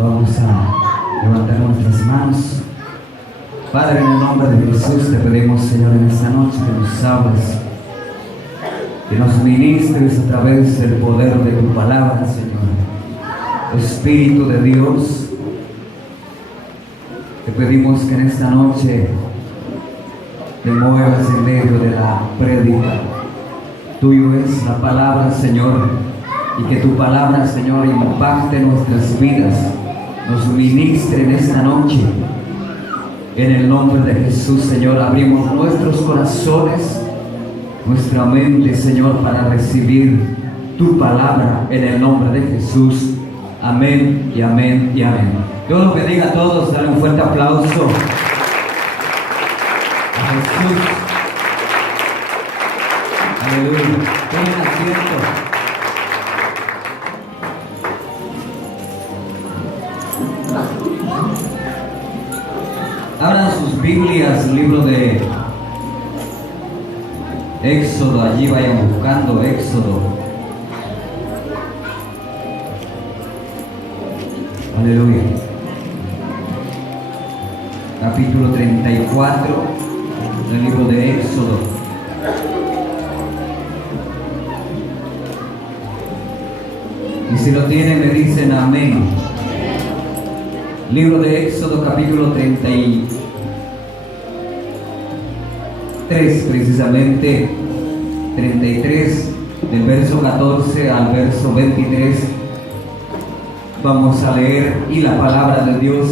Vamos a levantar nuestras manos. Padre, en el nombre de Jesús te pedimos, Señor, en esta noche que nos hables, que nos ministres a través del poder de tu palabra, Señor. Espíritu de Dios, te pedimos que en esta noche te muevas en medio de la prédica. Tuyo es la palabra, Señor, y que tu palabra, Señor, impacte nuestras vidas, nos ministre en esta noche. En el nombre de Jesús, Señor, abrimos nuestros corazones, nuestra mente, Señor, para recibir tu palabra en el nombre de Jesús. Amén y amén y amén. Dios los bendiga a todos. Dale un fuerte aplauso a Jesús. Aleluya. Tomen asiento. Abran sus Biblias, libro de Éxodo, allí vayan buscando Éxodo. Aleluya. Capítulo 34 del libro de Éxodo. Y si lo tienen, me dicen amén. Libro de Éxodo, capítulo 33, precisamente 33, del verso 14 al verso 23. Vamos a leer, y la palabra de Dios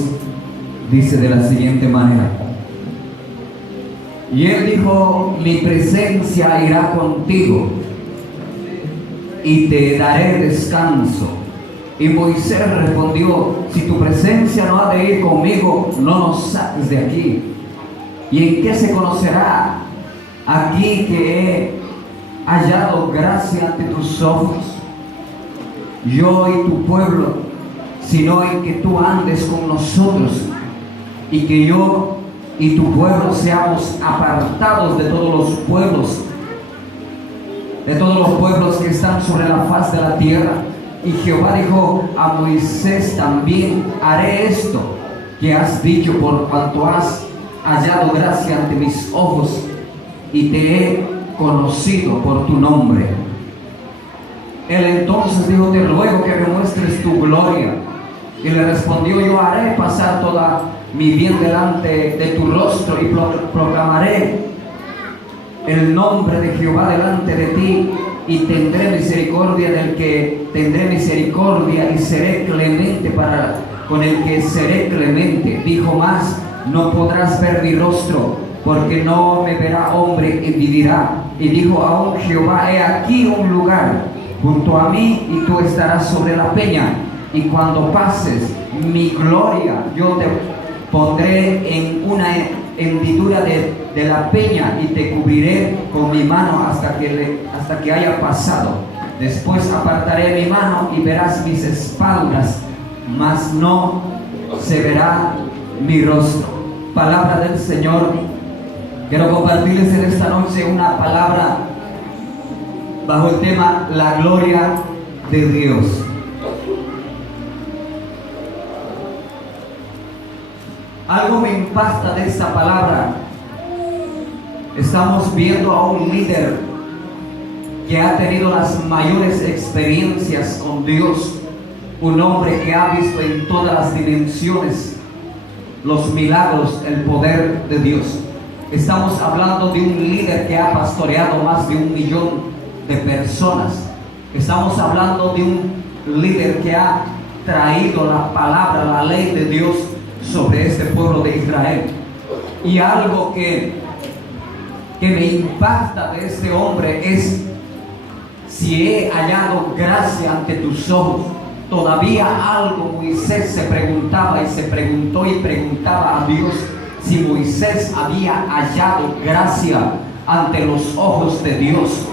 dice de la siguiente manera: y él dijo, mi presencia irá contigo y te daré descanso. Y Moisés respondió, si tu presencia no ha de ir conmigo, no nos saques de aquí. ¿Y en qué se conocerá aquí que he hallado gracia ante tus ojos, yo y tu pueblo, sino en que tú andes con nosotros, y que yo y tu pueblo seamos apartados de todos los pueblos, que están sobre la faz de la tierra? Y Jehová dijo a Moisés, también haré esto que has dicho, por cuanto has hallado gracia ante mis ojos y te he conocido por tu nombre. Él entonces dijo, te ruego que me muestres tu gloria. Y le respondió, yo haré pasar toda mi bien delante de tu rostro y proclamaré el nombre de Jehová delante de ti, y tendré misericordia del que tendré misericordia, y seré clemente con el que seré clemente. Dijo más, no podrás ver mi rostro, porque no me verá hombre y vivirá. Y dijo aún Jehová, he aquí un lugar junto a mí, y tú estarás sobre la peña, y cuando pases mi gloria, yo te pondré en una hendidura de la peña, y te cubriré con mi mano hasta que haya pasado. Después apartaré mi mano y verás mis espaldas, mas no se verá mi rostro. Palabra del Señor. Quiero compartirles en esta noche una palabra bajo el tema la gloria de Dios. Algo me impacta de esta palabra. Estamos viendo a un líder que ha tenido las mayores experiencias con Dios, un hombre que ha visto en todas las dimensiones los milagros, el poder de Dios. Estamos hablando de un líder que ha pastoreado más de 1 millón de personas. Estamos hablando de un líder que ha traído la palabra, la ley de Dios sobre este pueblo de Israel. Y algo que me impacta de este hombre es, si he hallado gracia ante tus ojos. Todavía algo Moisés se preguntaba, y se preguntó y preguntaba a Dios si Moisés había hallado gracia ante los ojos de Dios.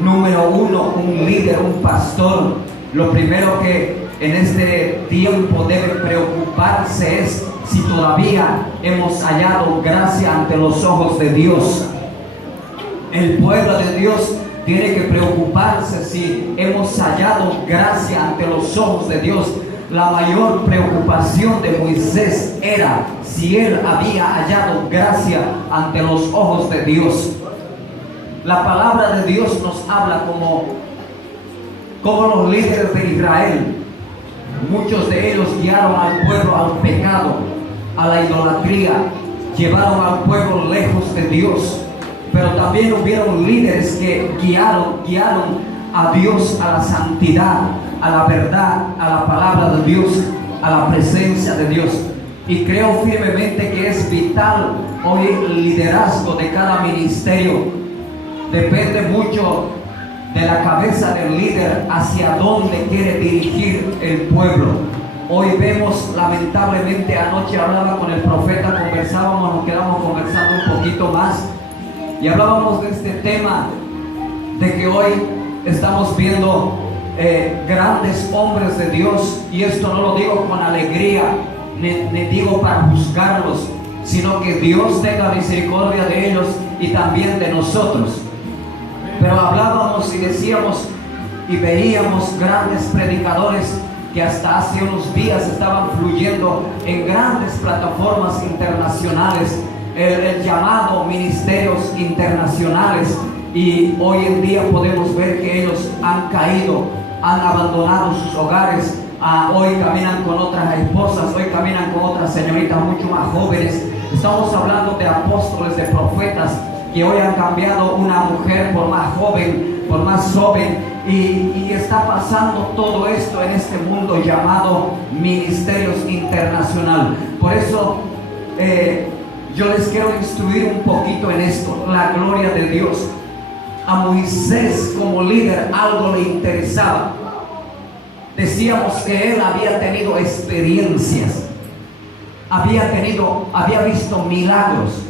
Número uno, un líder, un pastor, lo primero que en este tiempo debe preocuparse es si todavía hemos hallado gracia ante los ojos de Dios. El pueblo de Dios tiene que preocuparse si hemos hallado gracia ante los ojos de Dios. la mayor preocupación de Moisés era si él había hallado gracia ante los ojos de Dios. La palabra de Dios nos habla como los líderes de Israel. Muchos de ellos guiaron al pueblo al pecado, a la idolatría, llevaron al pueblo lejos de Dios. Pero también hubieron líderes que guiaron a Dios a la santidad, a la verdad, a la palabra de Dios, a la presencia de Dios. Y creo firmemente que es vital hoy el liderazgo de cada ministerio. Depende mucho de la cabeza del líder hacia dónde quiere dirigir el pueblo. Hoy vemos, lamentablemente, anoche hablaba con el profeta, nos quedamos conversando un poquito más y hablábamos de este tema de que hoy estamos viendo grandes hombres de Dios, y esto no lo digo con alegría, ni digo para juzgarlos, sino que Dios tenga misericordia de ellos y también de nosotros. Pero hablábamos y decíamos y veíamos grandes predicadores que hasta hace unos días estaban fluyendo en grandes plataformas internacionales, el llamado ministerios internacionales, y hoy en día podemos ver que ellos han caído, han abandonado sus hogares, hoy caminan con otras esposas, hoy caminan con otras señoritas mucho más jóvenes. Estamos hablando de apóstoles, de profetas que hoy han cambiado una mujer por más joven, y está pasando todo esto en este mundo llamado ministerios internacional. Por eso yo les quiero instruir un poquito en esto, la gloria de Dios. A Moisés como líder algo le interesaba. Decíamos que él había tenido experiencias, había visto milagros,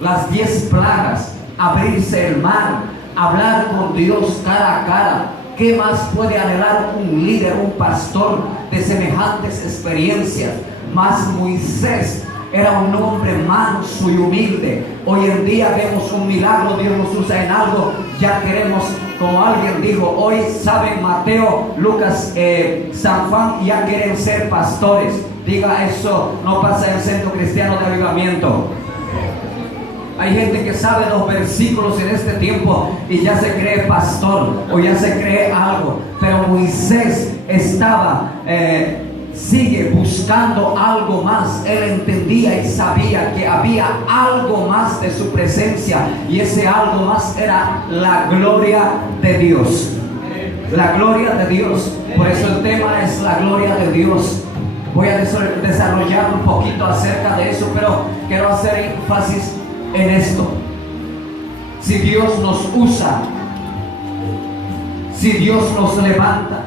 las 10 plagas, abrirse el mar, hablar con Dios cara a cara. ¿Qué más puede anhelar un líder, un pastor de semejantes experiencias? Más Moisés era un hombre manso y humilde. Hoy en día vemos un milagro, Dios nos usa en algo, ya queremos, como alguien dijo, hoy saben Mateo, Lucas, San Juan, ya quieren ser pastores. Diga, eso no pasa en el Centro Cristiano de Avivamiento. Hay gente que sabe los versículos en este tiempo y ya se cree pastor o ya se cree algo. Pero Moisés sigue buscando algo más. Él entendía y sabía que había algo más de su presencia, y ese algo más era la gloria de Dios. La gloria de Dios. Por eso el tema es la gloria de Dios. Voy a desarrollar un poquito acerca de eso, pero quiero hacer énfasis en esto. Si Dios nos usa, si Dios nos levanta,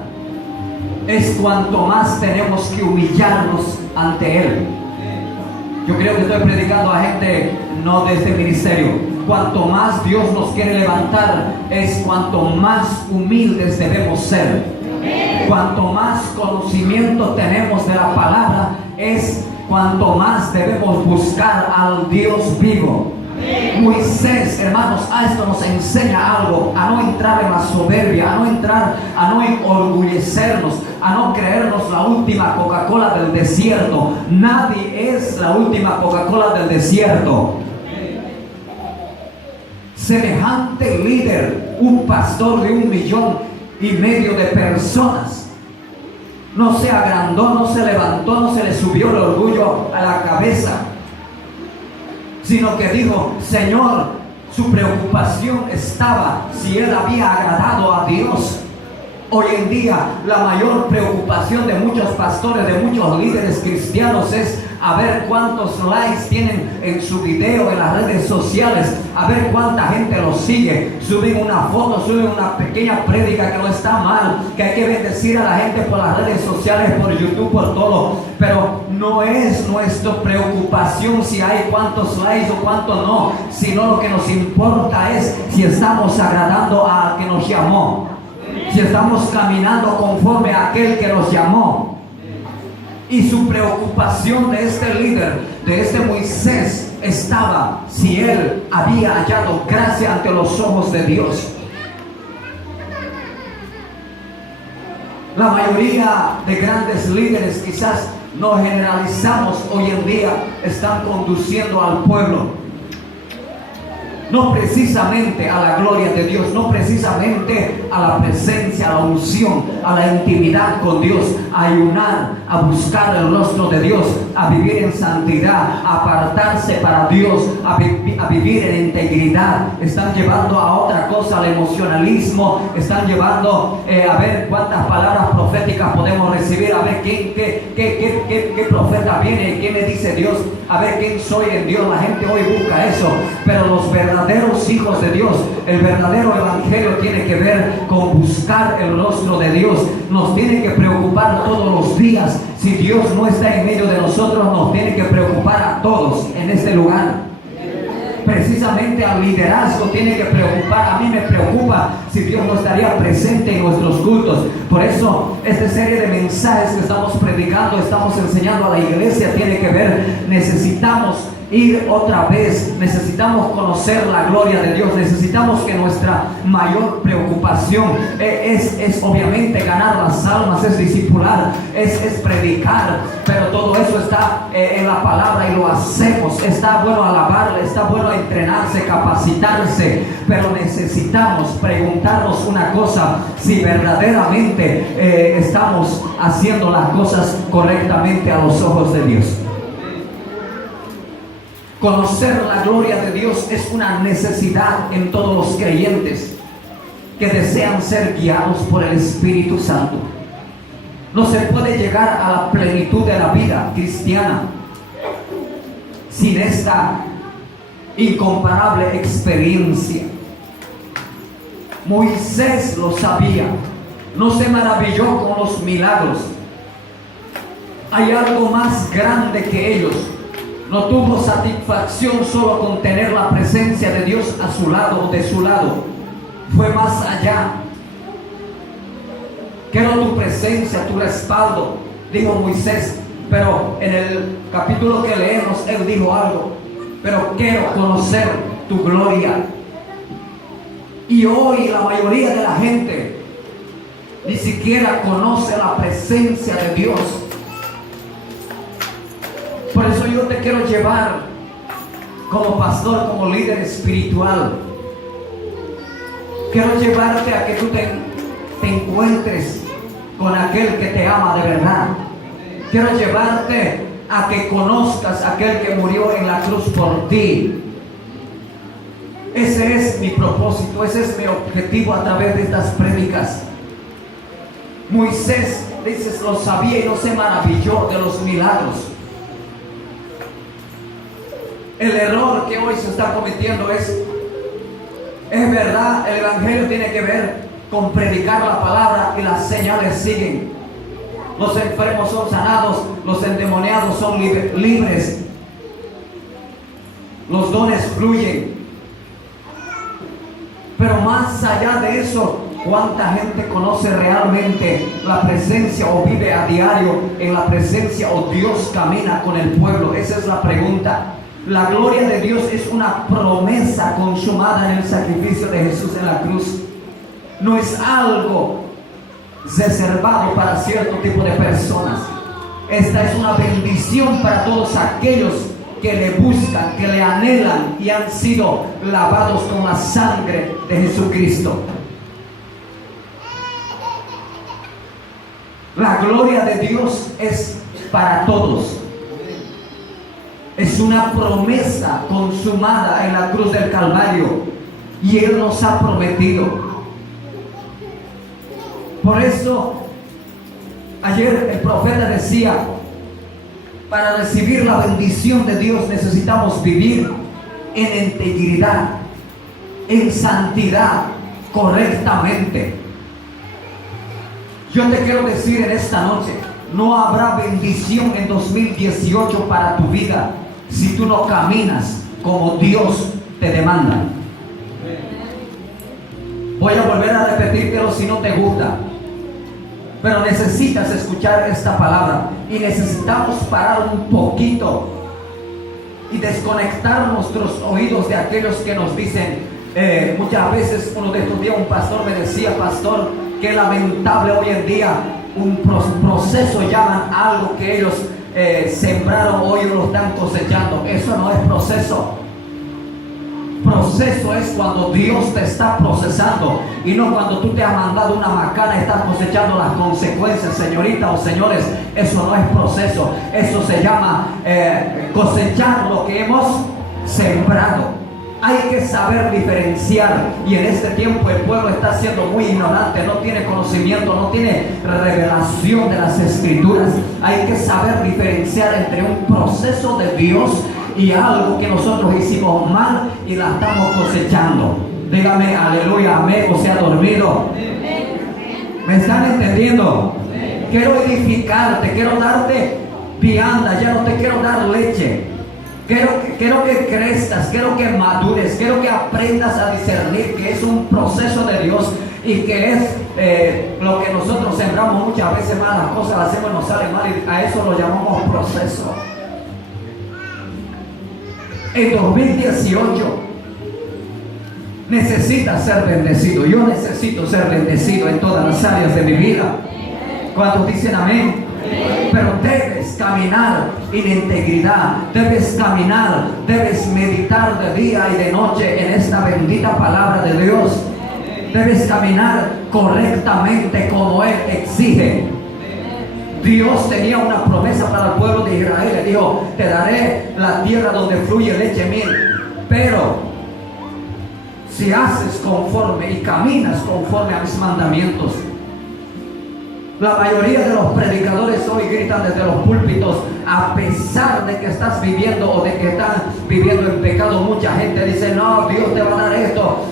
es cuanto más tenemos que humillarnos ante Él. Yo creo que estoy predicando a gente no de este ministerio. Cuanto más Dios nos quiere levantar, es cuanto más humildes debemos ser. Cuanto más conocimiento tenemos de la palabra, es cuanto más debemos buscar al Dios vivo. Moisés, hermanos, a esto nos enseña algo: a no entrar en la soberbia, a no enorgullecernos, a no creernos la última Coca-Cola del desierto. Nadie es la última Coca-Cola del desierto. Semejante líder, un pastor de 1,5 millones de personas, no se agrandó, no se levantó, no se le subió el orgullo a la cabeza, sino que dijo: Señor, su preocupación estaba si él había agradado a Dios. Hoy en día la mayor preocupación de muchos pastores, de muchos líderes cristianos, es a ver cuántos likes tienen en su video en las redes sociales, a ver cuánta gente los sigue. Suben una foto, suben una pequeña prédica que no está mal, que hay que bendecir a la gente por las redes sociales, por YouTube, por todo. Pero no es nuestra preocupación si hay cuántos likes o cuántos no, sino lo que nos importa es si estamos agradando a que nos llamó, si estamos caminando conforme a aquel que nos llamó. Y su preocupación de este líder, de este Moisés, estaba si él había hallado gracia ante los ojos de Dios. La mayoría de grandes líderes, quizás no generalizamos, hoy en día están conduciendo al pueblo no precisamente a la gloria de Dios, no precisamente a la presencia, a la unción, a la intimidad con Dios, a ayunar, a buscar el rostro de Dios, a vivir en santidad, a apartarse para Dios, a vivir en integridad. Están llevando a otra cosa, al emocionalismo, están llevando a ver cuántas palabras proféticas podemos recibir, a ver qué profeta viene, qué me dice Dios, a ver quién soy en Dios. La gente hoy busca eso, pero los verdaderos hijos de Dios, el verdadero evangelio tiene que ver con buscar el rostro de Dios. Nos tiene que preocupar todos los días. Si Dios no está en medio de nosotros, nos tiene que preocupar a todos en este lugar. Precisamente al liderazgo tiene que preocupar. A mí me preocupa si Dios no estaría presente en nuestros cultos. Por eso esta serie de mensajes que estamos predicando, estamos enseñando a la iglesia, tiene que ver, necesitamos ir otra vez, necesitamos conocer la gloria de Dios, necesitamos que nuestra mayor preocupación es obviamente ganar las almas, es discipular, es predicar, pero todo eso está en la palabra y lo hacemos. Está bueno alabarle, está bueno entrenarse, capacitarse, pero necesitamos preguntarnos una cosa: si verdaderamente estamos haciendo las cosas correctamente a los ojos de Dios. Conocer la gloria de Dios es una necesidad en todos los creyentes que desean ser guiados por el Espíritu Santo. No se puede llegar a la plenitud de la vida cristiana sin esta incomparable experiencia. Moisés lo sabía, no se maravilló con los milagros. Hay algo más grande que ellos. No tuvo satisfacción solo con tener la presencia de Dios a su lado o de su lado. Fue más allá. Quiero tu presencia, tu respaldo, dijo Moisés. Pero en el capítulo que leemos, él dijo algo: pero quiero conocer tu gloria. Y hoy la mayoría de la gente ni siquiera conoce la presencia de Dios. Por eso yo te quiero llevar como pastor, como líder espiritual. Quiero llevarte a que tú te encuentres con aquel que te ama de verdad. Quiero llevarte a que conozcas a aquel que murió en la cruz por ti. Ese es mi propósito, ese es mi objetivo a través de estas prédicas. Moisés, dices, lo sabía y no se maravilló de los milagros. El error que hoy se está cometiendo es verdad, el evangelio tiene que ver con predicar la palabra y las señales siguen. Los enfermos son sanados, los endemoniados son libres, los dones fluyen. Pero más allá de eso, ¿cuánta gente conoce realmente la presencia o vive a diario en la presencia o Dios camina con el pueblo? Esa es la pregunta. La gloria de Dios es una promesa consumada en el sacrificio de Jesús en la cruz. No es algo reservado para cierto tipo de personas. Esta es una bendición para todos aquellos que le buscan, que le anhelan y han sido lavados con la sangre de Jesucristo. La gloria de Dios es para todos. Es una promesa consumada en la cruz del Calvario y Él nos ha prometido. Por eso, ayer el profeta decía: para recibir la bendición de Dios necesitamos vivir en integridad, en santidad, correctamente. Yo te quiero decir en esta noche: no habrá bendición en 2018 para tu vida si tú no caminas como Dios te demanda. Voy a volver a repetírtelo si no te gusta, pero necesitas escuchar esta palabra y necesitamos parar un poquito y desconectar nuestros oídos de aquellos que nos dicen, muchas veces, uno de estos días un pastor me decía: pastor, qué lamentable hoy en día un proceso, llaman algo que ellos sembraron, hoy lo están cosechando. Eso no es proceso. Proceso es cuando Dios te está procesando, y no cuando tú te has mandado una macana y estás cosechando las consecuencias. Señorita o señores, eso no es proceso. Eso se llama cosechar lo que hemos sembrado. Hay que saber diferenciar, y en este tiempo el pueblo está siendo muy ignorante, no tiene conocimiento, no tiene revelación de las escrituras. Hay que saber diferenciar entre un proceso de Dios y algo que nosotros hicimos mal y la estamos cosechando. Dígame aleluya, amén, o sea, dormido. ¿Me están entendiendo? Quiero edificarte, quiero darte vianda, ya no te quiero dar leche. Quiero que crezcas, quiero que madures, quiero que aprendas a discernir que es un proceso de Dios, y que es lo que nosotros sembramos muchas veces mal, las cosas las hacemos y nos salen mal, y a eso lo llamamos proceso. En 2018 necesitas ser bendecido. Yo necesito ser bendecido en todas las áreas de mi vida. ¿Cuántos dicen amén? Pero debes caminar en integridad, debes caminar, debes meditar de día y de noche en esta bendita palabra de Dios. Debes caminar correctamente como Él exige. Dios tenía una promesa para el pueblo de Israel. Le dijo: te daré la tierra donde fluye leche y miel, pero si haces conforme y caminas conforme a mis mandamientos. La mayoría de los predicadores hoy gritan desde los púlpitos, a pesar de que estás viviendo o de que están viviendo en pecado. Mucha gente dice: no, Dios te va a dar esto,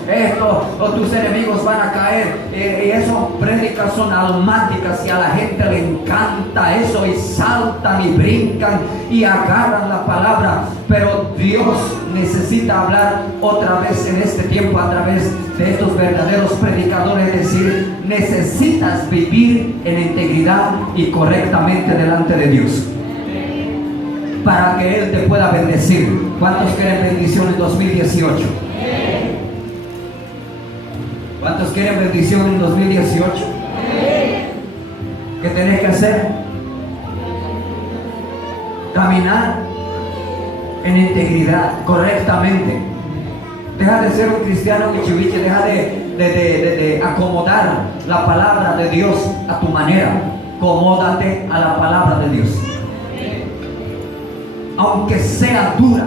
o tus enemigos van a caer. Y esas prédicas son almáticas, y a la gente le encanta eso, y saltan y brincan y agarran la palabra. Pero Dios necesita hablar otra vez en este tiempo a través de estos verdaderos predicadores. Es decir, necesitas vivir en integridad y correctamente delante de Dios, para que Él te pueda bendecir. ¿Cuántos quieren bendición en 2018? ¿Cuántos quieren bendición en 2018? ¿Qué tenés que hacer? Caminar en integridad, correctamente. Deja de ser un cristiano guichibiche, deja de acomodar la palabra de Dios a tu manera. Acomódate a la palabra de Dios, aunque sea dura.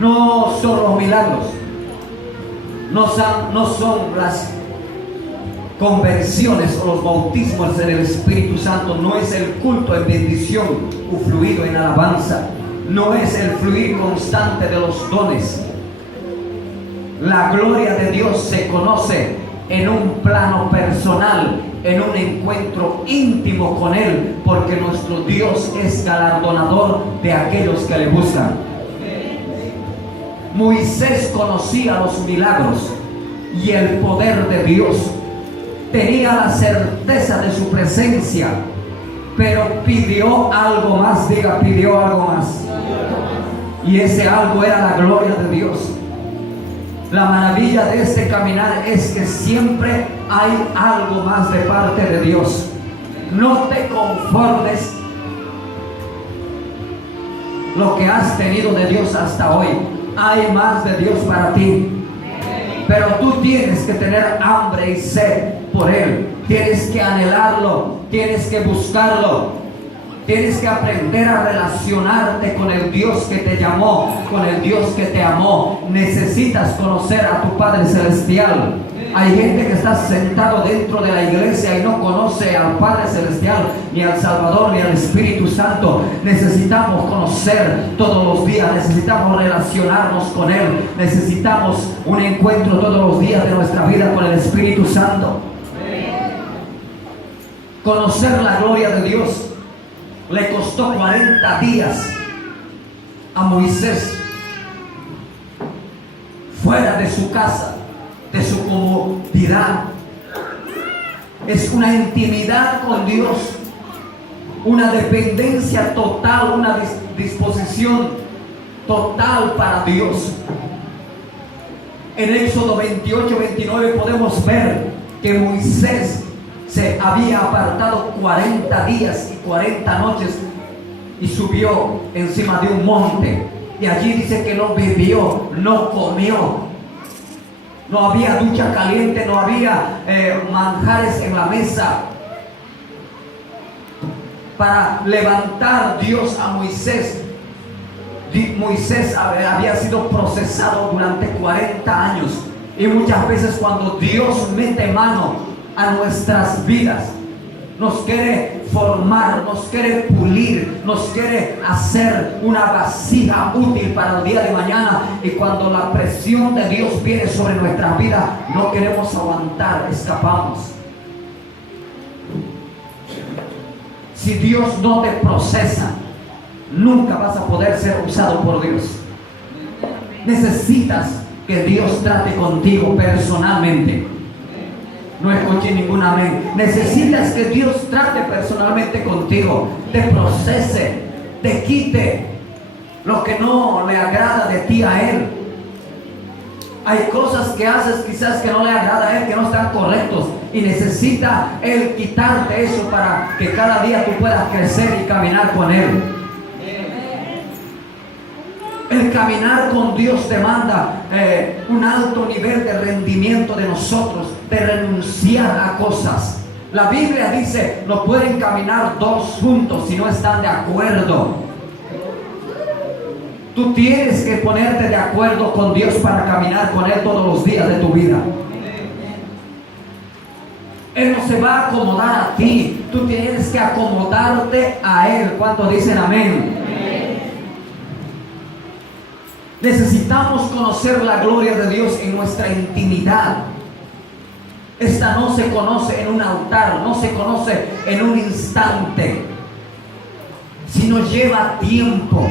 No son los milagros, no son las conversiones o los bautismos en el Espíritu Santo, no es el culto en bendición o fluido en alabanza, no es el fluir constante de los dones. La gloria de Dios se conoce en un plano personal, en un encuentro íntimo con Él, porque nuestro Dios es galardonador de aquellos que le buscan. Moisés conocía los milagros y el poder de Dios, tenía la certeza de su presencia, pero pidió algo más. Diga, pidió algo más, y ese algo era la gloria de Dios. La maravilla de este caminar es que siempre hay algo más de parte de Dios. No te conformes lo que has tenido de Dios hasta hoy. Hay más de Dios para ti, pero tú tienes que tener hambre y sed por Él. Tienes que anhelarlo, tienes que buscarlo, tienes que aprender a relacionarte con el Dios que te llamó, con el Dios que te amó. Necesitas conocer a tu Padre Celestial. Hay gente que está sentado dentro de la iglesia y no conoce al Padre Celestial, ni al Salvador, ni al Espíritu Santo. Necesitamos conocer todos los días, necesitamos relacionarnos con Él, necesitamos un encuentro todos los días de nuestra vida con el Espíritu Santo. Conocer la gloria de Dios le costó 40 días a Moisés, fuera de su casa, de su comodidad. Es una intimidad con Dios, una dependencia total, una disposición total para Dios. En Éxodo 28, 29 podemos ver que Moisés se había apartado 40 días y 40 noches y subió encima de un monte. Y allí dice que no bebió, no comió. No había ducha caliente, no había manjares en la mesa. Para levantar Dios a Moisés. Moisés había sido procesado durante 40 años. Y muchas veces cuando Dios mete mano a nuestras vidas, nos quiere formar, nos quiere pulir, nos quiere hacer una vasija útil para el día de mañana. Y cuando la presión de Dios viene sobre nuestras vidas, no queremos aguantar, escapamos. Si Dios no te procesa, nunca vas a poder ser usado por Dios. Necesitas que Dios trate contigo personalmente. No escuché ningún amén. Necesitas que Dios trate personalmente contigo, te procese, te quite lo que no le agrada de ti a Él. Hay cosas que haces quizás que no le agrada a Él, que no están correctos, y necesita Él quitarte eso para que cada día tú puedas crecer y caminar con Él. El caminar con Dios demanda un alto nivel de rendimiento de nosotros, de renunciar a cosas. La Biblia dice, no pueden caminar dos juntos si no están de acuerdo. Tú tienes que ponerte de acuerdo con Dios para caminar con Él todos los días de tu vida. Él no se va a acomodar a ti, tú tienes que acomodarte a Él. ¿Cuántos dicen amén? Necesitamos conocer la gloria de Dios en nuestra intimidad. Esta no se conoce en un altar, no se conoce en un instante, sino lleva tiempo.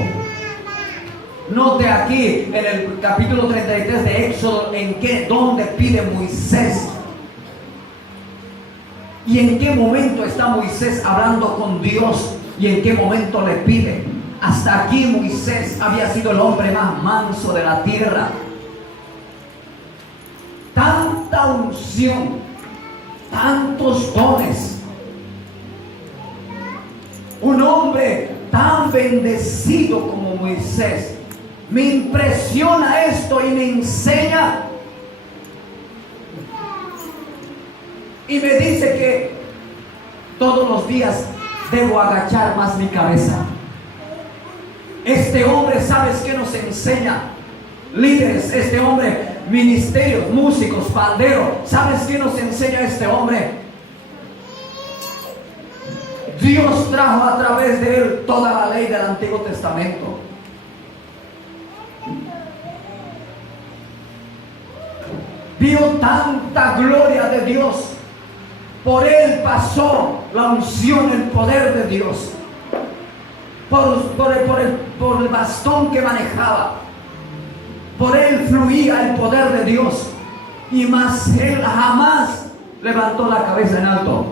Note aquí en el capítulo 33 de Éxodo dónde pide Moisés. Y en qué momento está Moisés hablando con Dios y en qué momento le pide. Hasta aquí Moisés había sido el hombre más manso de la tierra. Tanta unción, tantos dones. Un hombre tan bendecido como Moisés. Me impresiona esto y me enseña. Y me dice que todos los días debo agachar más mi cabeza. Este hombre, ¿sabes qué nos enseña? Líderes, este hombre, ministerios, músicos, panderos, ¿sabes qué nos enseña este hombre? Dios trajo a través de él toda la ley del Antiguo Testamento. Vio tanta gloria de Dios. Por él pasó la unción, el poder de Dios. Por el bastón que manejaba. Por él fluía el poder de Dios. Y más él jamás levantó la cabeza en alto.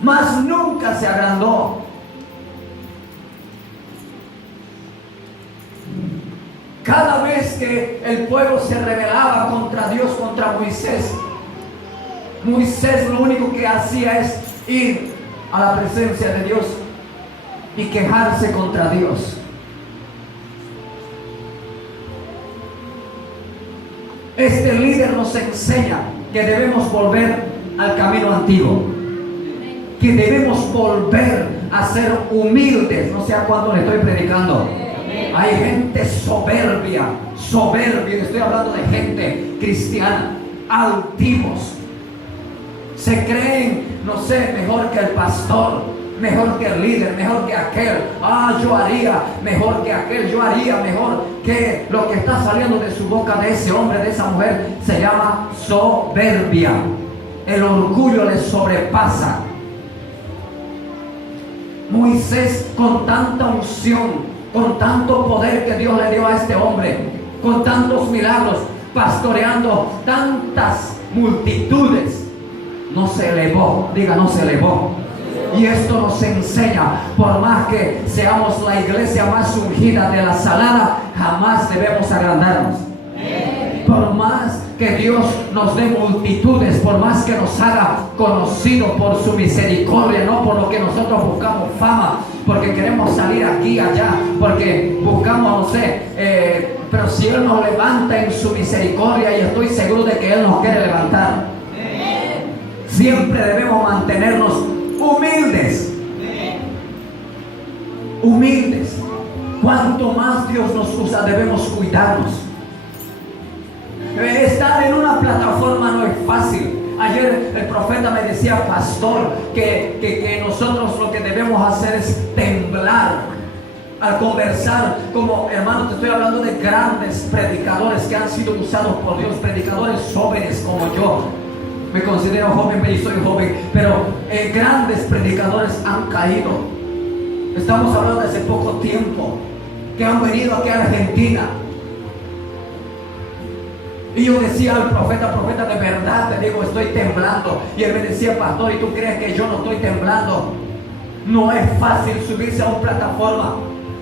Más nunca se agrandó. Cada vez que el pueblo se rebelaba contra Dios, contra Moisés, Moisés lo único que hacía es ir a la presencia de Dios y quejarse contra Dios. Este líder nos enseña que debemos volver al camino antiguo, que debemos volver a ser humildes. No sé a cuándo le estoy predicando. Hay gente soberbia, estoy hablando de gente cristiana, altivos. Se creen, no sé, mejor que el pastor, mejor que el líder, mejor que aquel. Yo haría mejor que aquel, yo haría mejor que lo que está saliendo de su boca, de ese hombre, de esa mujer. Se llama soberbia. El orgullo les sobrepasa. Moisés, con tanta unción, con tanto poder que Dios le dio a este hombre, con tantos milagros, pastoreando tantas multitudes, no se elevó. Diga, no se elevó. Y esto nos enseña, por más que seamos la iglesia más ungida de la Salada, jamás debemos agrandarnos. por más que Dios nos dé multitudes, por más que nos haga conocidos por su misericordia, no por lo que nosotros buscamos fama, porque queremos salir aquí, allá, porque buscamos, no sé, pero si Él nos levanta en su misericordia, y estoy seguro de que Él nos quiere levantar, siempre debemos mantenernos humildes. Humildes. Cuanto más Dios nos usa, debemos cuidarnos. Estar en una plataforma no es fácil. Ayer el profeta me decía, pastor, que nosotros lo que debemos hacer es temblar al conversar. Como hermano, te estoy hablando de grandes predicadores que han sido usados por Dios, predicadores jóvenes como yo. Me considero joven, pero soy joven, pero grandes predicadores han caído. Estamos hablando de hace poco tiempo, que han venido aquí a Argentina. Y yo decía al profeta, de verdad te digo, estoy temblando. Y él me decía, pastor, ¿y tú crees que yo no estoy temblando? No es fácil subirse a una plataforma.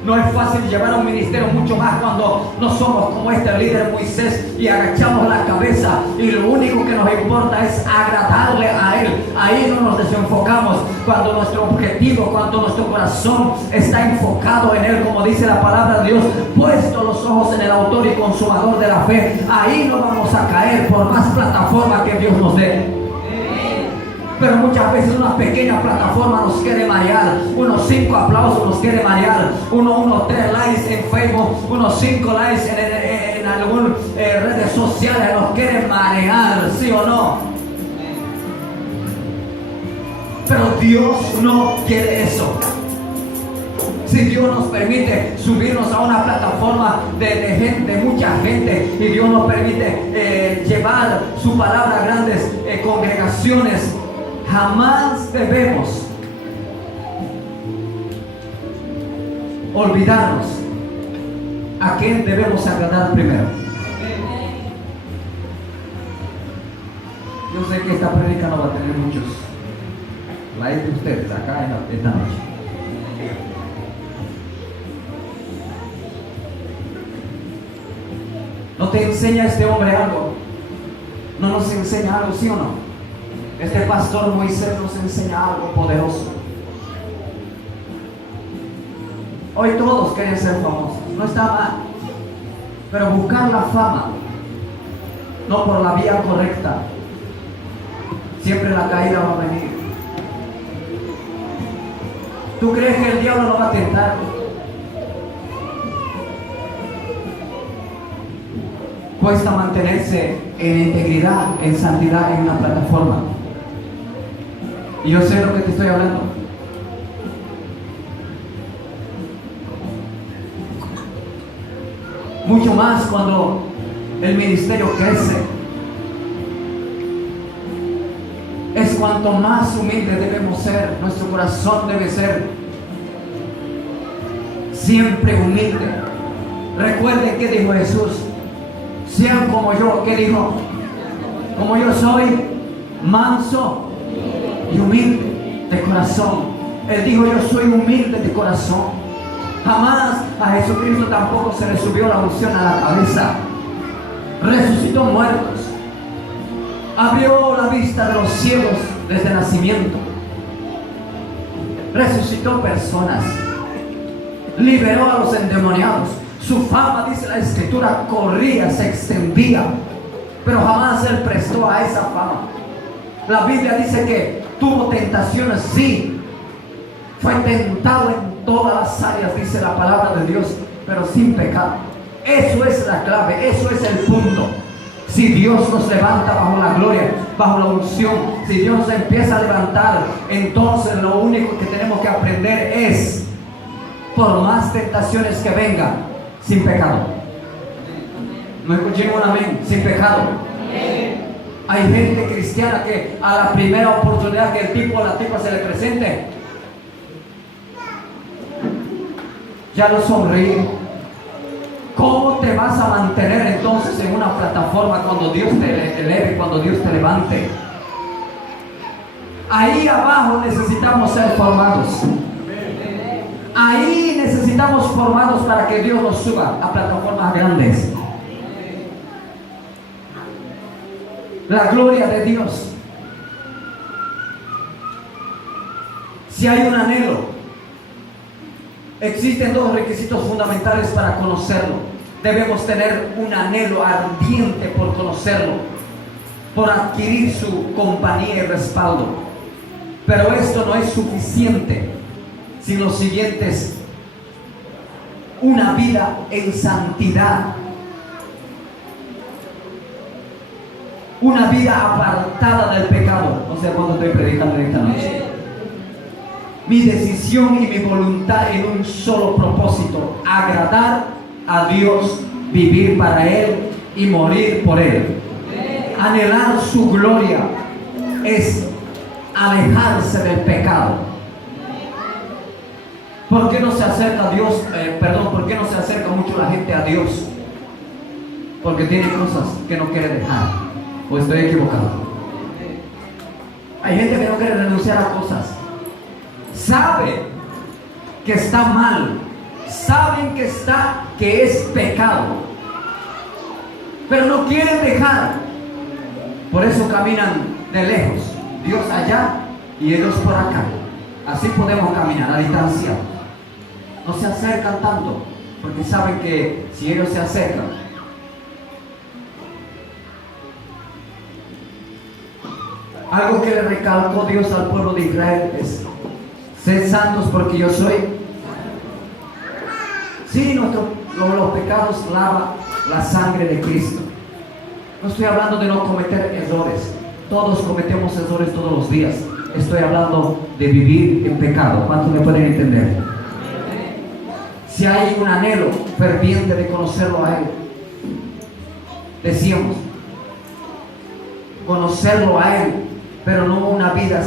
No es fácil llevar a un ministerio, mucho más cuando no somos como este líder Moisés y agachamos la cabeza y lo único que nos importa es agradarle a Él. Ahí no nos desenfocamos. Cuando nuestro objetivo, cuando nuestro corazón está enfocado en Él, como dice la palabra de Dios, puesto los ojos en el autor y consumador de la fe, ahí no vamos a caer por más plataforma que Dios nos dé. Pero muchas veces una pequeña plataforma nos quiere marear, unos 5 aplausos nos quiere marear, unos 3 likes en Facebook, unos 5 likes en algunas redes sociales nos quiere marear, ¿sí o no? Pero Dios no quiere eso. Si Dios nos permite subirnos a una plataforma de mucha gente, y Dios nos permite llevar su palabra a grandes congregaciones, jamás debemos olvidarnos a quién debemos agradar primero. Yo sé que esta prédica no va a tener muchos likes de ustedes acá esta noche. ¿No te enseña este hombre algo? ¿No nos enseña algo, sí o no? Este pastor Moisés nos enseña algo poderoso. Hoy todos quieren ser famosos, no está mal, pero buscar la fama no por la vía correcta, siempre la caída va a venir. ¿Tú crees que el diablo no va a tentar? Cuesta mantenerse en integridad, en santidad en una plataforma. Y yo sé lo que te estoy hablando. Mucho más cuando el ministerio crece. Es cuanto más humilde debemos ser. Nuestro corazón debe ser siempre humilde. Recuerden que dijo Jesús: sean como yo. ¿Qué dijo? Como yo soy manso y humilde de corazón. Él dijo: yo soy humilde de corazón. Jamás a Jesucristo tampoco se le subió la unción a la cabeza. Resucitó muertos, abrió la vista de los ciegos desde nacimiento, resucitó personas, liberó a los endemoniados. Su fama, dice la Escritura, corría, se extendía, pero jamás él prestó a esa fama. La Biblia dice que tuvo tentaciones, sí, fue tentado en todas las áreas, dice la palabra de Dios, pero sin pecado. Eso es la clave, eso es el punto. Si Dios nos levanta bajo la gloria, bajo la unción, si Dios nos empieza a levantar, entonces lo único que tenemos que aprender es, por más tentaciones que vengan, sin pecado. ¿No escuché un amén? Sin pecado. Hay gente cristiana que a la primera oportunidad que el tipo o la tipa se le presente, ya no sonríe. ¿Cómo te vas a mantener entonces en una plataforma cuando Dios te eleve, cuando Dios te levante? Ahí abajo necesitamos ser formados. Ahí necesitamos formados para que Dios nos suba a plataformas grandes. la gloria de Dios. Si hay un anhelo, existen dos requisitos fundamentales para conocerlo. Debemos tener un anhelo ardiente por conocerlo, por adquirir su compañía y respaldo. Pero esto no es suficiente sin los siguientes: una vida en santidad, una vida apartada del pecado. No sé cuándo estoy predicando esta noche. Mi decisión y mi voluntad en un solo propósito: agradar a Dios, vivir para Él y morir por Él. Anhelar su gloria es alejarse del pecado. ¿Por qué no se acerca a Dios? ¿Por qué no se acerca mucho la gente a Dios? Porque tiene cosas que no quiere dejar. ¿O estoy equivocado? Hay gente que no quiere renunciar a cosas. Sabe que está mal, saben que es pecado, pero no quieren dejar. Por eso caminan de lejos, Dios allá y ellos por acá. Así podemos caminar a distancia. No se acercan tanto, porque saben que si ellos se acercan, algo que le recalcó Dios al pueblo de Israel es: sed santos porque yo soy. Sí, los pecados lava la sangre de Cristo. No estoy hablando de no cometer errores. Todos cometemos errores todos los días. Estoy hablando de vivir en pecado. ¿Cuántos me pueden entender? Si hay un anhelo ferviente de conocerlo a Él, decíamos, conocerlo a Él, pero no una vida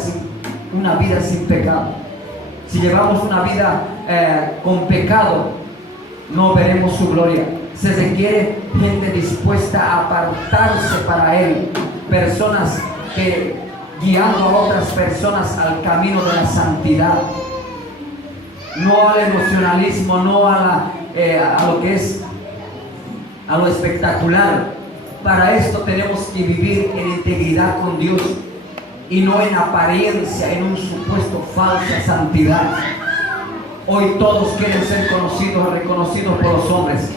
sin pecado. Si llevamos una vida con pecado, no veremos su gloria. Se requiere gente dispuesta a apartarse para Él, personas que guiando a otras personas al camino de la santidad, no al emocionalismo, no a lo que es a lo espectacular. Para esto tenemos que vivir en integridad con Dios y no en apariencia, en un supuesto falsa santidad. Hoy todos quieren ser conocidos, reconocidos por los hombres,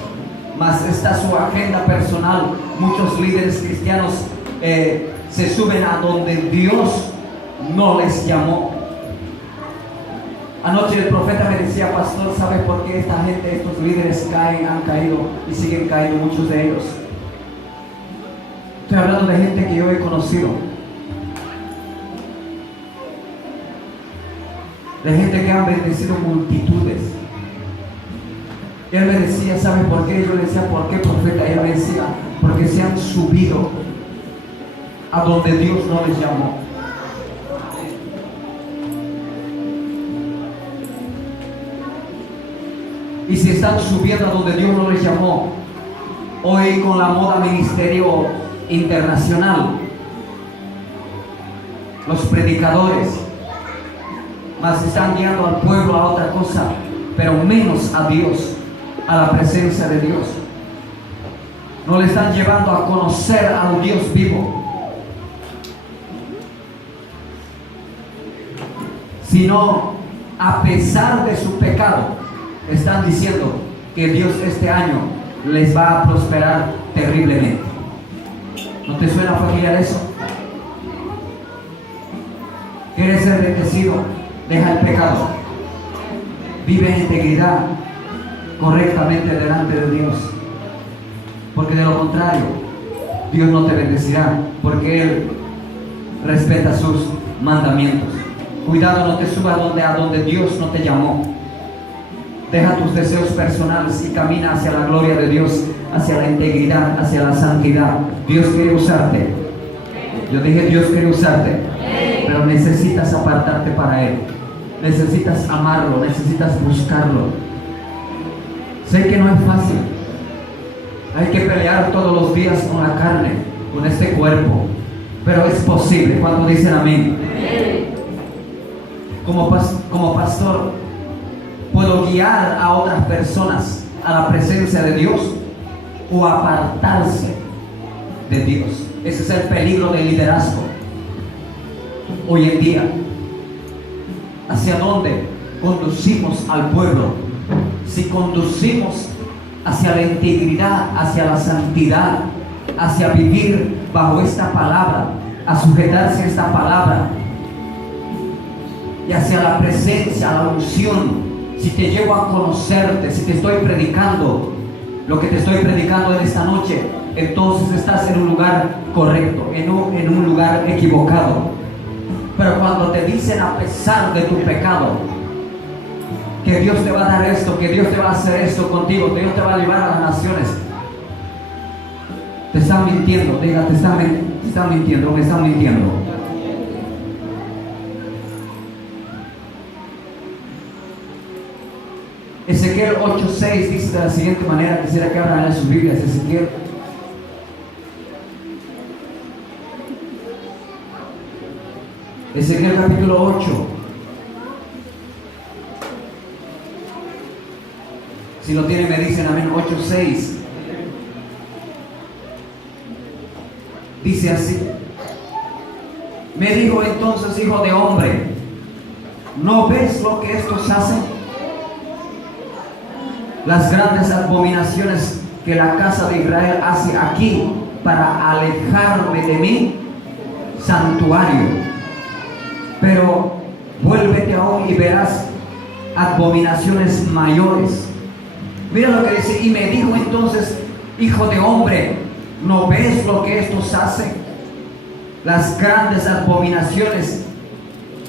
mas está su agenda personal. Muchos líderes cristianos se suben a donde Dios no les llamó. Anoche el profeta me decía: pastor, ¿sabes por qué esta gente, estos líderes han caído y siguen cayendo muchos de ellos? Estoy hablando de gente que yo he conocido, de gente que han bendecido multitudes. Y él me decía: ¿sabes por qué? Yo le decía: ¿por qué, profeta? Y él me decía: porque se han subido a donde Dios no les llamó. Y si están subiendo a donde Dios no les llamó, hoy con la moda ministerio internacional, los predicadores más están guiando al pueblo a otra cosa, pero menos a Dios, a la presencia de Dios. No le están llevando a conocer al Dios vivo, sino a pesar de su pecado están diciendo que Dios este año les va a prosperar terriblemente. ¿No te suena familiar eso? ¿Quieres ser bendecido? Deja el pecado, vive en integridad correctamente delante de Dios, porque de lo contrario Dios no te bendecirá, porque Él respeta sus mandamientos. Cuidado, no te subas a donde Dios no te llamó. Deja tus deseos personales y camina hacia la gloria de Dios, hacia la integridad, hacia la santidad. Dios quiere usarte. Yo dije: Dios quiere usarte, pero necesitas apartarte para Él. Necesitas amarlo, necesitas buscarlo. Sé que no es fácil. Hay que pelear todos los días con la carne, con este cuerpo, pero es posible. ¿Cuántos dicen amén? Como pastor, puedo guiar a otras personas a la presencia de Dios o apartarse de Dios. Ese es el peligro del liderazgo hoy en día. ¿Hacia dónde conducimos al pueblo? Si conducimos hacia la integridad, hacia la santidad, hacia vivir bajo esta palabra, a sujetarse a esta palabra y hacia la presencia, la unción. Si te llevo a conocerte, si te estoy predicando lo que te estoy predicando en esta noche, entonces estás en un lugar correcto, en un lugar equivocado. Pero cuando te dicen, a pesar de tu pecado, que Dios te va a dar esto, que Dios te va a hacer esto contigo, que Dios te va a llevar a las naciones, te están mintiendo. Diga, te están mintiendo, me están mintiendo. Ezequiel 8:6 dice de la siguiente manera, quisiera que abran en sus Biblias, Ezequiel capítulo 8. Si lo tienen me dicen amén. 8:6 dice así: me dijo entonces, hijo de hombre, ¿no ves lo que estos hacen? Las grandes abominaciones que la casa de Israel hace aquí para alejarme de mi santuario. Pero vuélvete aún y verás abominaciones mayores. Mira lo que dice: y me dijo entonces, hijo de hombre, ¿no ves lo que estos hacen? Las grandes abominaciones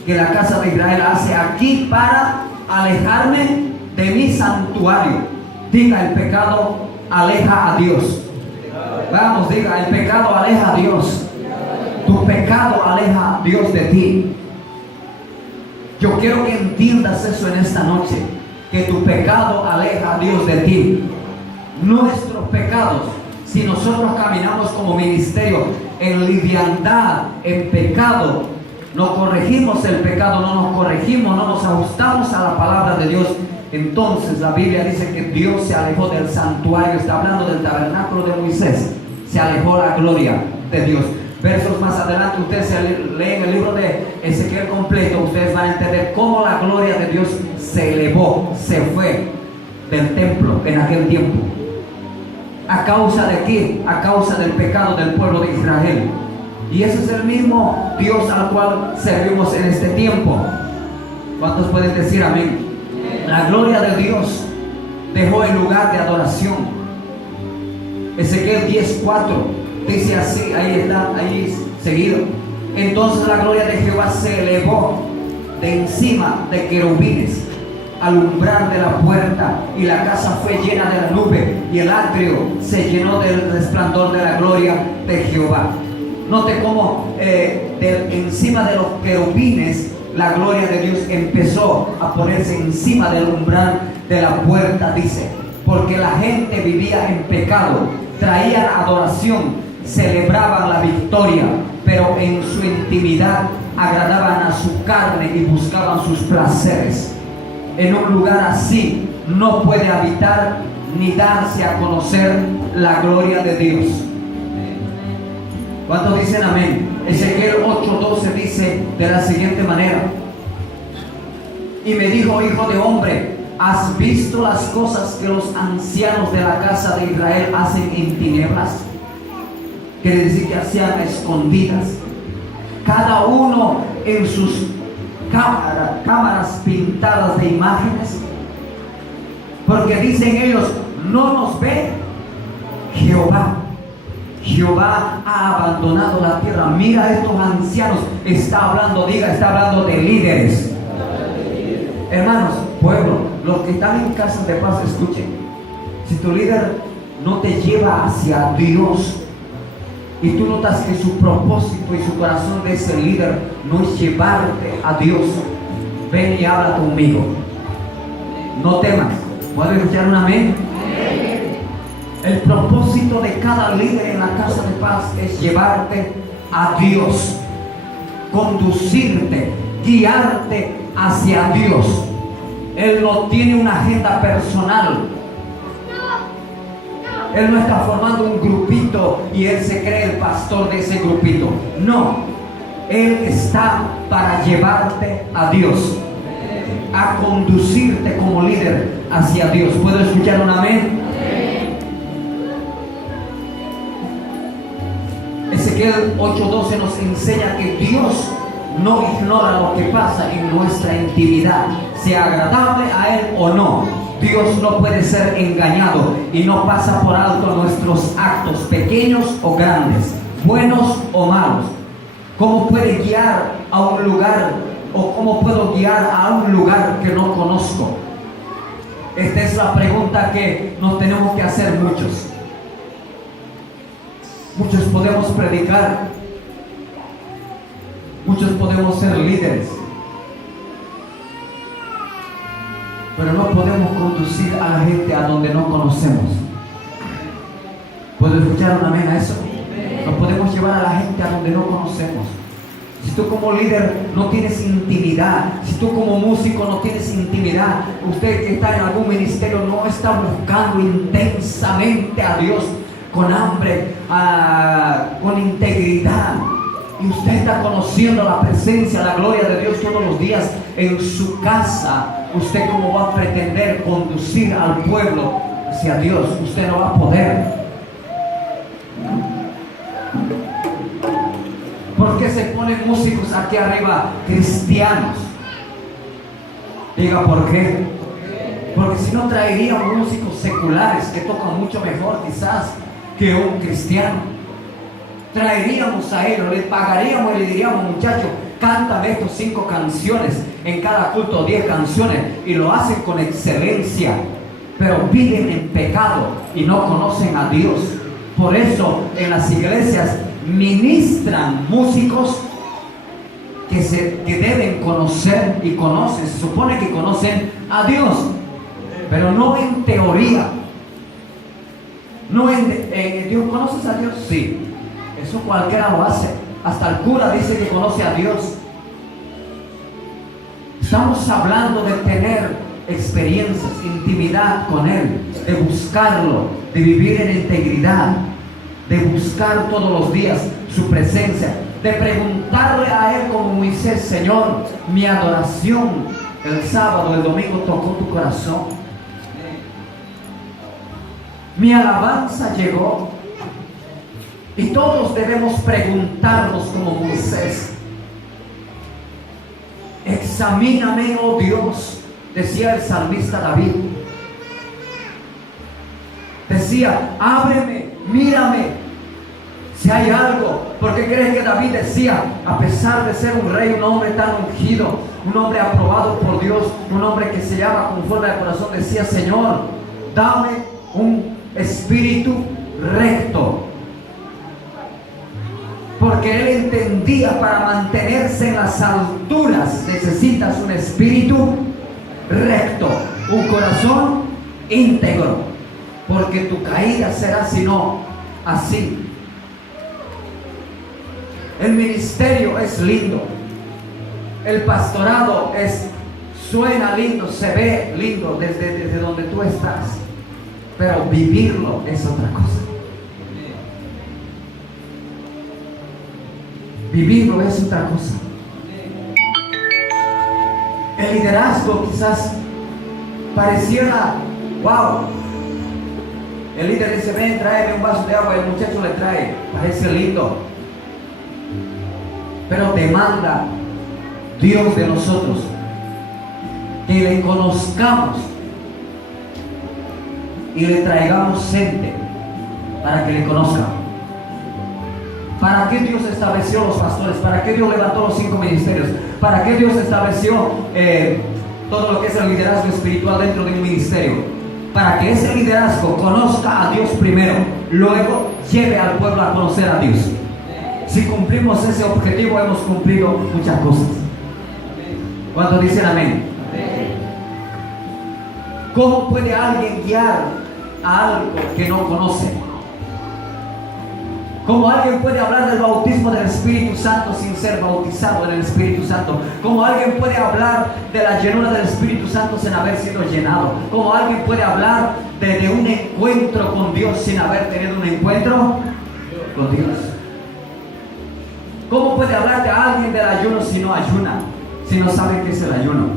que la casa de Israel hace aquí para alejarme de mi santuario. Diga, el pecado aleja a Dios. Vamos, diga, el pecado aleja a Dios. Tu pecado aleja a Dios de ti. Yo quiero que entiendas eso en esta noche, que tu pecado aleja a Dios de ti. Nuestros pecados, si nosotros caminamos como ministerio en liviandad, en pecado, no corregimos el pecado, no nos corregimos, no nos ajustamos a la palabra de Dios, entonces la Biblia dice que Dios se alejó del santuario. Está hablando del tabernáculo de Moisés. Se alejó la gloria de Dios. Versos más adelante, ustedes leen el libro de Ezequiel completo, ustedes van a entender cómo la gloria de Dios se elevó, se fue del templo en aquel tiempo. ¿A causa de qué? A causa del pecado del pueblo de Israel. Y ese es el mismo Dios al cual servimos en este tiempo. ¿Cuántos pueden decir amén? La gloria de Dios dejó el lugar de adoración. Ezequiel 10:4 dice así, ahí está, ahí seguido. Entonces la gloria de Jehová se elevó de encima de querubines al umbral de la puerta, y la casa fue llena de la nube, y el atrio se llenó del resplandor de la gloria de Jehová. Note cómo encima de los querubines la gloria de Dios empezó a ponerse encima del umbral de la puerta, dice, porque la gente vivía en pecado, traían adoración, celebraban la victoria, pero en su intimidad agradaban a su carne y buscaban sus placeres. En un lugar así no puede habitar ni darse a conocer la gloria de Dios. ¿Cuántos dicen amén? Ezequiel 8:12 dice de la siguiente manera: y me dijo, hijo de hombre, ¿has visto las cosas que los ancianos de la casa de Israel hacen en tinieblas? Quiere decir que hacían escondidas, cada uno en sus cámaras pintadas de imágenes, porque dicen ellos, no nos ve Jehová. Jehová ha abandonado la tierra. Mira a estos ancianos. Está hablando, está hablando de líderes. Hermanos, pueblo, los que están en casas de paz, escuchen. Si tu líder no te lleva hacia Dios, y tú notas que su propósito y su corazón de ese líder no es llevarte a Dios, ven y habla conmigo. No temas. ¿Puedes escuchar un amén? El propósito de cada líder en la casa de paz es llevarte a Dios, conducirte, guiarte hacia Dios. Él no tiene una agenda personal. Él no está formando un grupito y Él se cree el pastor de ese grupito. No, Él está para llevarte a Dios, a conducirte como líder hacia Dios. ¿Puedo escuchar un amén? Ezequiel 8:12 nos enseña que Dios no ignora lo que pasa en nuestra intimidad, sea agradable a Él o no. Dios no puede ser engañado y no pasa por alto nuestros actos, pequeños o grandes, buenos o malos. ¿Cómo puede guiar a un lugar o cómo puedo guiar a un lugar que no conozco? Esta es la pregunta que nos tenemos que hacer muchos. Muchos podemos predicar, muchos podemos ser líderes, pero no podemos conducir a la gente a donde no conocemos. ¿Puedo escuchar un amén a eso? No podemos llevar a la gente a donde no conocemos. Si tú como líder no tienes intimidad, si tú como músico no tienes intimidad, usted que está en algún ministerio no está buscando intensamente a Dios con hambre, con integridad, y usted está conociendo la presencia, la gloria de Dios todos los días en su casa, ¿usted cómo va a pretender conducir al pueblo hacia Dios? Usted no va a poder. ¿Por qué se ponen músicos aquí arriba cristianos? Diga, ¿por qué? Porque si no traeríamos músicos seculares que tocan mucho mejor quizás que un cristiano. Traeríamos a ellos, le pagaríamos y le diríamos, muchachos, cántame estos 5 canciones en cada culto, 10 canciones, y lo hacen con excelencia, pero viven en pecado y no conocen a Dios. Por eso en las iglesias ministran músicos que deben conocer y conocen, se supone que conocen a Dios, pero no en teoría. No Dios, ¿conoces a Dios? Sí, eso cualquiera lo hace, hasta el cura dice que conoce a Dios. Estamos hablando de tener experiencias, intimidad con Él, de buscarlo, de vivir en integridad, de buscar todos los días su presencia, de preguntarle a Él como Moisés: Señor, mi adoración el sábado, el domingo tocó tu corazón, mi alabanza llegó. Y todos debemos preguntarnos como Moisés: examíname, oh Dios, decía el salmista David. Decía: ábreme, mírame si hay algo. ¿Por qué crees que David decía, a pesar de ser un rey, un hombre tan ungido, un hombre aprobado por Dios, un hombre que se llama conforme al corazón, decía: Señor, dame un espíritu recto? Porque él entendía, para mantenerse en las alturas necesitas un espíritu recto, un corazón íntegro, porque tu caída será sino así. El ministerio es lindo, el pastorado suena lindo, se ve lindo desde donde tú estás, pero vivirlo es otra cosa. Vivirlo es otra cosa. El liderazgo quizás pareciera, wow, el líder dice: ven, tráeme un vaso de agua, y el muchacho le trae, parece lindo, pero demanda Dios de nosotros que le conozcamos y le traigamos gente para que le conozcan. ¿Para qué Dios estableció los pastores? ¿Para qué Dios levantó los 5 ministerios? ¿Para qué Dios estableció todo lo que es el liderazgo espiritual dentro de un ministerio? Para que ese liderazgo conozca a Dios primero, luego lleve al pueblo a conocer a Dios. Si cumplimos ese objetivo, hemos cumplido muchas cosas. ¿Cuántos dicen amén? ¿Cómo puede alguien guiar a algo que no conoce? Como alguien puede hablar del bautismo del Espíritu Santo sin ser bautizado en el Espíritu Santo. Como alguien puede hablar de la llenura del Espíritu Santo sin haber sido llenado. Como alguien puede hablar de un encuentro con Dios sin haber tenido un encuentro con Dios. ¿Cómo puede hablar de alguien del ayuno si no ayuna? Si no sabe qué es el ayuno.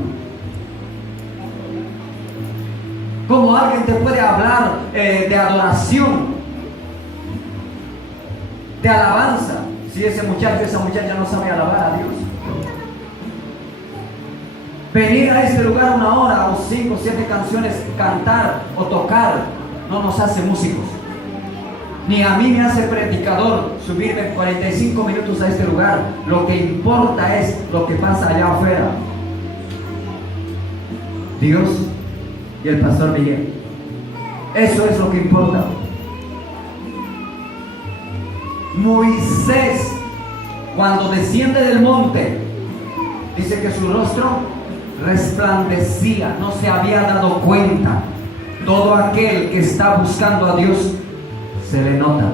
¿Cómo alguien te puede hablar de adoración, de alabanza, si ese muchacho, esa muchacha no sabe alabar a Dios? Venir a este lugar 1 hora o 5 o 7 canciones, cantar o tocar, no nos hace músicos. Ni a mí me hace predicador subirme 45 minutos a este lugar. Lo que importa es lo que pasa allá afuera. Dios y el pastor Miguel. Eso es lo que importa. Moisés, cuando desciende del monte, dice que su rostro resplandecía, no se había dado cuenta. Todo aquel que está buscando a Dios se le nota.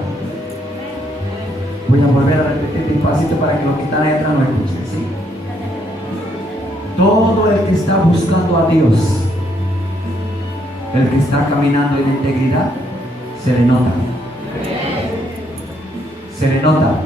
Voy a volver a repetir despacito para que los que están detrás no escuchen, ¿sí? Todo el que está buscando a Dios, el que está caminando en integridad, se le nota. Se le nota.